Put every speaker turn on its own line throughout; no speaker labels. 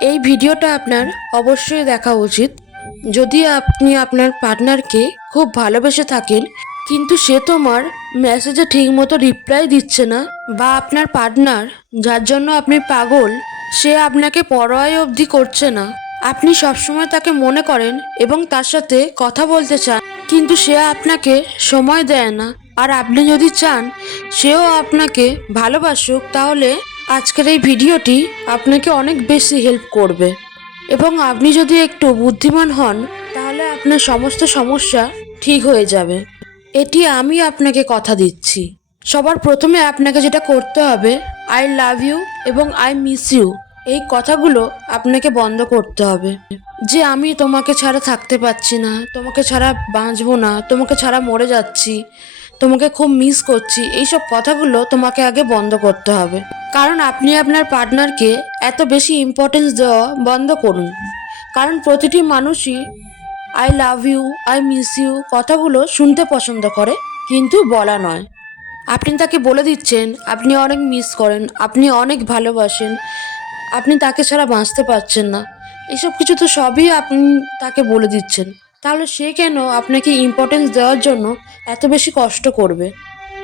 এই ভিডিওটা আপনার অবশ্যই দেখা উচিত। যদি আপনি আপনার পার্টনারকে খুব ভালোবেসে থাকেন, কিন্তু সে তোমার মেসেজে ঠিকমতো রিপ্লাই দিচ্ছে না, বা আপনার পার্টনার, যার জন্য আপনি পাগল, সে আপনাকে পরোয়াই অবধি করছে না। আপনি সবসময় তাকে মনে করেন এবং তার সাথে কথা বলতে চান, কিন্তু সে আপনাকে সময় দেয় না। আর আপনি যদি চান, সেও আপনাকে ভালোবাসুক, তাহলে আজকের এই ভিডিওটি আপনাকে অনেক বেশি হেল্প করবে। এবং আপনি যদি একটু বুদ্ধিমান হন, তাহলে আপনার সমস্ত সমস্যা ঠিক হয়ে যাবে। এটি আমি আপনাকে কথা দিচ্ছি। সবার প্রথমে আপনাকে যেটা করতে হবে আই লাভ ইউ এবং আই মিস ইউ এই কথাগুলো আপনাকে বন্ধ করতে হবে। যে আমি তোমাকে ছাড়া থাকতে পারছি না, তোমাকে ছাড়া বাঁচবো না, তোমাকে ছাড়া মরে যাচ্ছি তোমাকে খুব মিস করছি। এইসব কথাগুলো তোমাকে আগে বন্ধ করতে হবে। কারণ আপনি আপনার পার্টনারকে এত বেশি ইম্পর্টেন্স দেওয়া বন্ধ করুন। কারণ প্রতিটি মানুষই I love you I miss you কথাগুলো শুনতে পছন্দ করে, কিন্তু বলা নয়। আপনি তাকে বলে দিচ্ছেন, আপনি অনেক মিস করেন, আপনি অনেক ভালোবাসেন, আপনি তাকে ছাড়া বাঁচতে পারছেন না। এসব কিছু তো সবই আপনি তাকে বলে দিচ্ছেন। তাহলে সে কেন আপনাকে ইম্পর্টেন্স দেওয়ার জন্য এত বেশি কষ্ট করবে?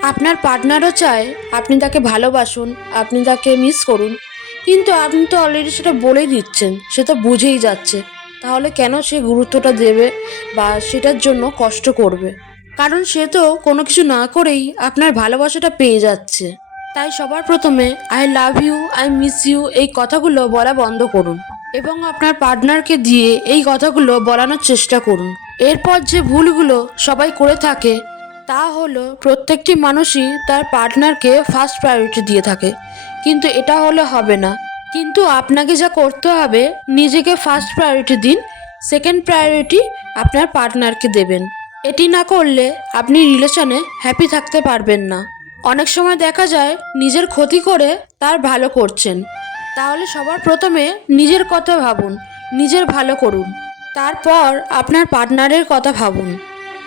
আপনার পার্টনারও চায় আপনি তাকে ভালোবাসুন, আপনি তাকে মিস করুন। কিন্তু আপনি তো অলরেডি সেটা বলেই দিচ্ছেন, সে তো বুঝেই যাচ্ছে। তাহলে কেন সে গুরুত্বটা দেবে বা সেটার জন্য কষ্ট করবে? কারণ সে তো কোনো কিছু না করেই আপনার ভালোবাসাটা পেয়ে যাচ্ছে। তাই সবার প্রথমে I love you I miss you এই কথাগুলো বলা বন্ধ করুন। এবং আপনার পার্টনারকে দিয়ে এই কথাগুলো বলানোর চেষ্টা করুন। এরপর যে ভুলগুলো সবাই করে থাকে, তা হলো প্রত্যেকটি মানুষই তার পার্টনারকে ফার্স্ট প্রায়োরিটি দিয়ে থাকে। কিন্তু এটা হলে হবে না। কিন্তু আপনাকে যা করতে হবে, নিজেকে ফার্স্ট প্রায়োরিটি দিন, সেকেন্ড প্রায়োরিটি আপনার পার্টনারকে দেবেন। এটি না করলে আপনি রিলেশনে হ্যাপি থাকতে পারবেন না। অনেক সময় দেখা যায়, নিজের ক্ষতি করে তার ভালো করছেন। তাহলে সবার প্রথমে নিজের কথা ভাবুন, নিজের ভালো করুন। তারপর আপনার পার্টনারের কথা ভাবুন।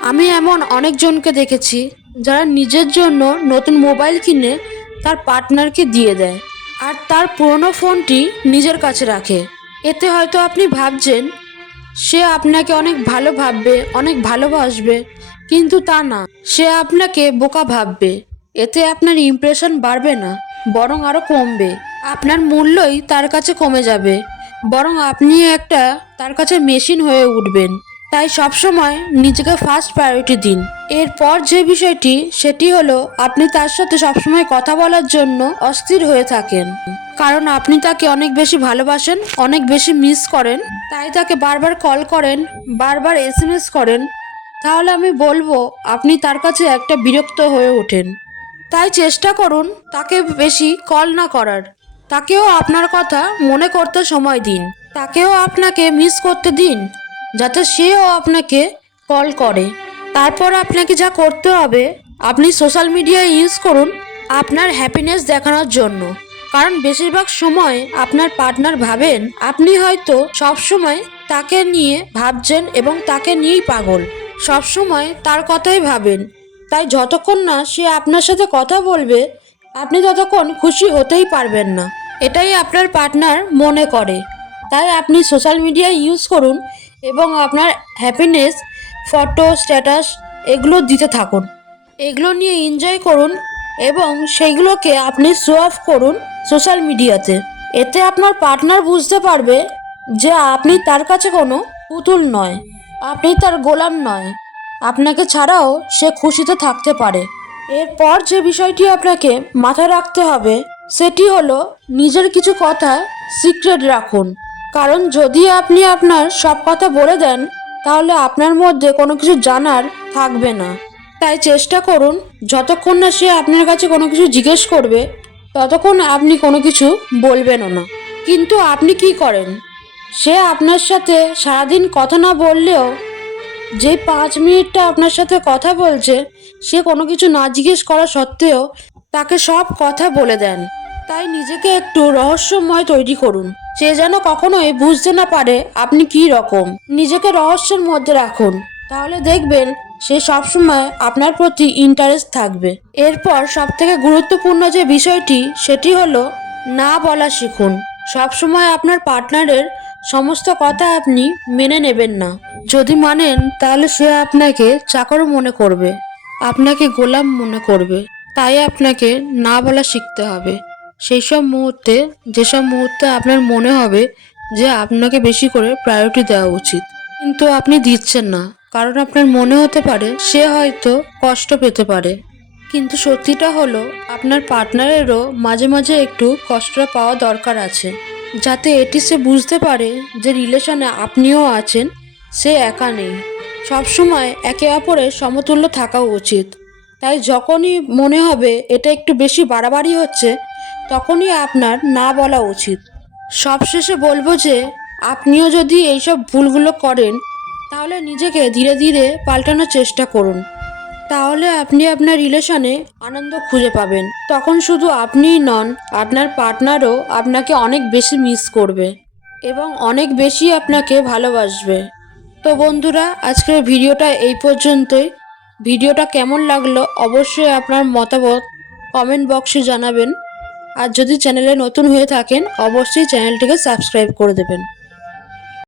আমি এমন অনেকজনকে দেখেছি, যারা নিজের জন্য নতুন মোবাইল কিনে তার পার্টনারকে দিয়ে দেয় আর তার পুরনো ফোনটি নিজের কাছে রাখে। এতে হয়তো আপনি ভাবছেন, সে আপনাকে অনেক ভালো ভাববে, অনেক ভালোবাসবে, কিন্তু তা না। সে আপনাকে বোকা ভাববে। এতে আপনার ইমপ্রেশন বাড়বে না, বরং আরও কমবে। আপনার মূল্যই তার কাছে কমে যাবে। বরং আপনি একটা তার কাছে মেশিন হয়ে উঠবেন। তাই সবসময় নিজেকে ফার্স্ট প্রায়োরিটি দিন। এরপর যে বিষয়টি, সেটি হলো আপনি তার সাথে সবসময় কথা বলার জন্য অস্থির হয়ে থাকেন। কারণ আপনি তাকে অনেক বেশি ভালোবাসেন, অনেক বেশি মিস করেন। তাই তাকে বারবার কল করেন, বারবার এসএমএস করেন। তাহলে আমি বলব, আপনি তার কাছে একটা বিরক্ত হয়ে ওঠেন। তাই চেষ্টা করুন তাকে বেশি কল না করার। তাকেও আপনার কথা মনে করতে সময় দিন। তাকেও আপনাকে মিস করতে দিন, যাতে সেও আপনাকে কল করে। তারপর আপনাকে যা করতে হবে, আপনি সোশ্যাল মিডিয়া ইউজ করুন আপনার হ্যাপিনেস দেখানোর জন্য। কারণ বেশিরভাগ সময় আপনার পার্টনার ভাবেন, আপনি হয়তো সব সময় তাকে নিয়ে ভাবছেন এবং তাকে নিয়েই পাগল। সব সময় তার কথাই ভাবেন। তাই যতক্ষণ না সে আপনার সাথে কথা বলবে আপনি ততক্ষণ খুশি হতেই পারবেন না। এটাই আপনার পার্টনার মনে করে। তাই আপনি সোশ্যাল মিডিয়া ইউজ করুন এবং আপনার হ্যাপিনেস, ফটো, স্ট্যাটাস এগুলো দিতে থাকুন। এগুলো নিয়ে এনজয় করুন এবং সেইগুলোকে আপনি শো অফ করুন সোশ্যাল মিডিয়াতে। এতে আপনার পার্টনার বুঝতে পারবে যে আপনি তার কাছে কোনো পুতুল নয়, আপনি তার গোলাম নয়। আপনাকে ছাড়াও সে খুশিতে থাকতে পারে। এরপর যে বিষয়টি আপনাকে মাথায় রাখতে হবে, সেটি হলো নিজের কিছু কথা সিক্রেট রাখুন। কারণ যদি আপনি আপনার সব কথা বলে দেন, তাহলে আপনার মধ্যে কোনো কিছু জানার থাকবে না। তাই চেষ্টা করুন, যতক্ষণ না সে আপনার কাছে কোনো কিছু জিজ্ঞেস করবে, ততক্ষণ আপনি কোনো কিছু বলবেনও না। কিন্তু আপনি কি করেন? সে আপনার সাথে সারাদিন কথা না বললেও যে পাঁচ মিনিটটা আপনার সাথে কথা বলছে, সে কোনো কিছু না জিজ্ঞেস করা সত্ত্বেও তাকে সব কথা বলে দেন। তাই নিজেকে একটু রহস্যময় তৈরি করুন। সে যেন কখনোই বুঝতে না পারে আপনি কি রকম। নিজেকে রহস্যের মধ্যে রাখুন। তাহলে দেখবেন সে সবসময় আপনার প্রতি ইন্টারেস্ট থাকবে। এরপর সবথেকে গুরুত্বপূর্ণ যে বিষয়টি, সেটি হলো না বলা শিখুন। সবসময় আপনার পার্টনারের সমস্ত কথা আপনি মেনে নেবেন না। যদি মানেন, তাহলে সে আপনাকে চাকর মনে করবে। আপনাকে গোলাম মনে করবে। তাই আপনাকে না বলা শিখতে হবে। সেই সব মুহূর্তে, যেসব মুহূর্তে আপনার মনে হবে যে আপনাকে বেশি করে প্রায়োরিটি দেওয়া উচিত। কিন্তু আপনি দিচ্ছেন না। কারণ আপনার মনে হতে পারে, সে হয়তো কষ্ট পেতে পারে। কিন্তু সত্যিটা হলো, আপনার পার্টনারেরও মাঝে মাঝে একটু কষ্টটা পাওয়া দরকার আছে। যাতে এটি সে বুঝতে পারে যে রিলেশনে আপনিও আছেন, সে একা নেই। সবসময় একে অপরের সমতুল্য থাকা উচিত। তাই যখনই মনে হবে এটা একটু বেশি বাড়াবাড়ি হচ্ছে, তখনই আপনার না বলা উচিত। সবশেষে বলব যে, আপনিও যদি এইসব ভুলগুলো করেন, তাহলে নিজেকে ধীরে ধীরে পাল্টানোর চেষ্টা করুন। তাহলে আপনি আপনার রিলেশনে আনন্দ খুঁজে পাবেন। তখন শুধু আপনিই নন, আপনার পার্টনারও আপনাকে অনেক বেশি মিস করবে এবং অনেক বেশি আপনাকে ভালোবাসবে। তো বন্ধুরা, আজকের ভিডিওটা এই পর্যন্তই। ভিডিওটা কেমন লাগল অবশ্যই আপনার মতামত কমেন্ট বক্সে জানাবেন। আর যদি চ্যানেলে নতুন হয়ে থাকেন, অবশ্যই চ্যানেলটিকে সাবস্ক্রাইব করে দেবেন।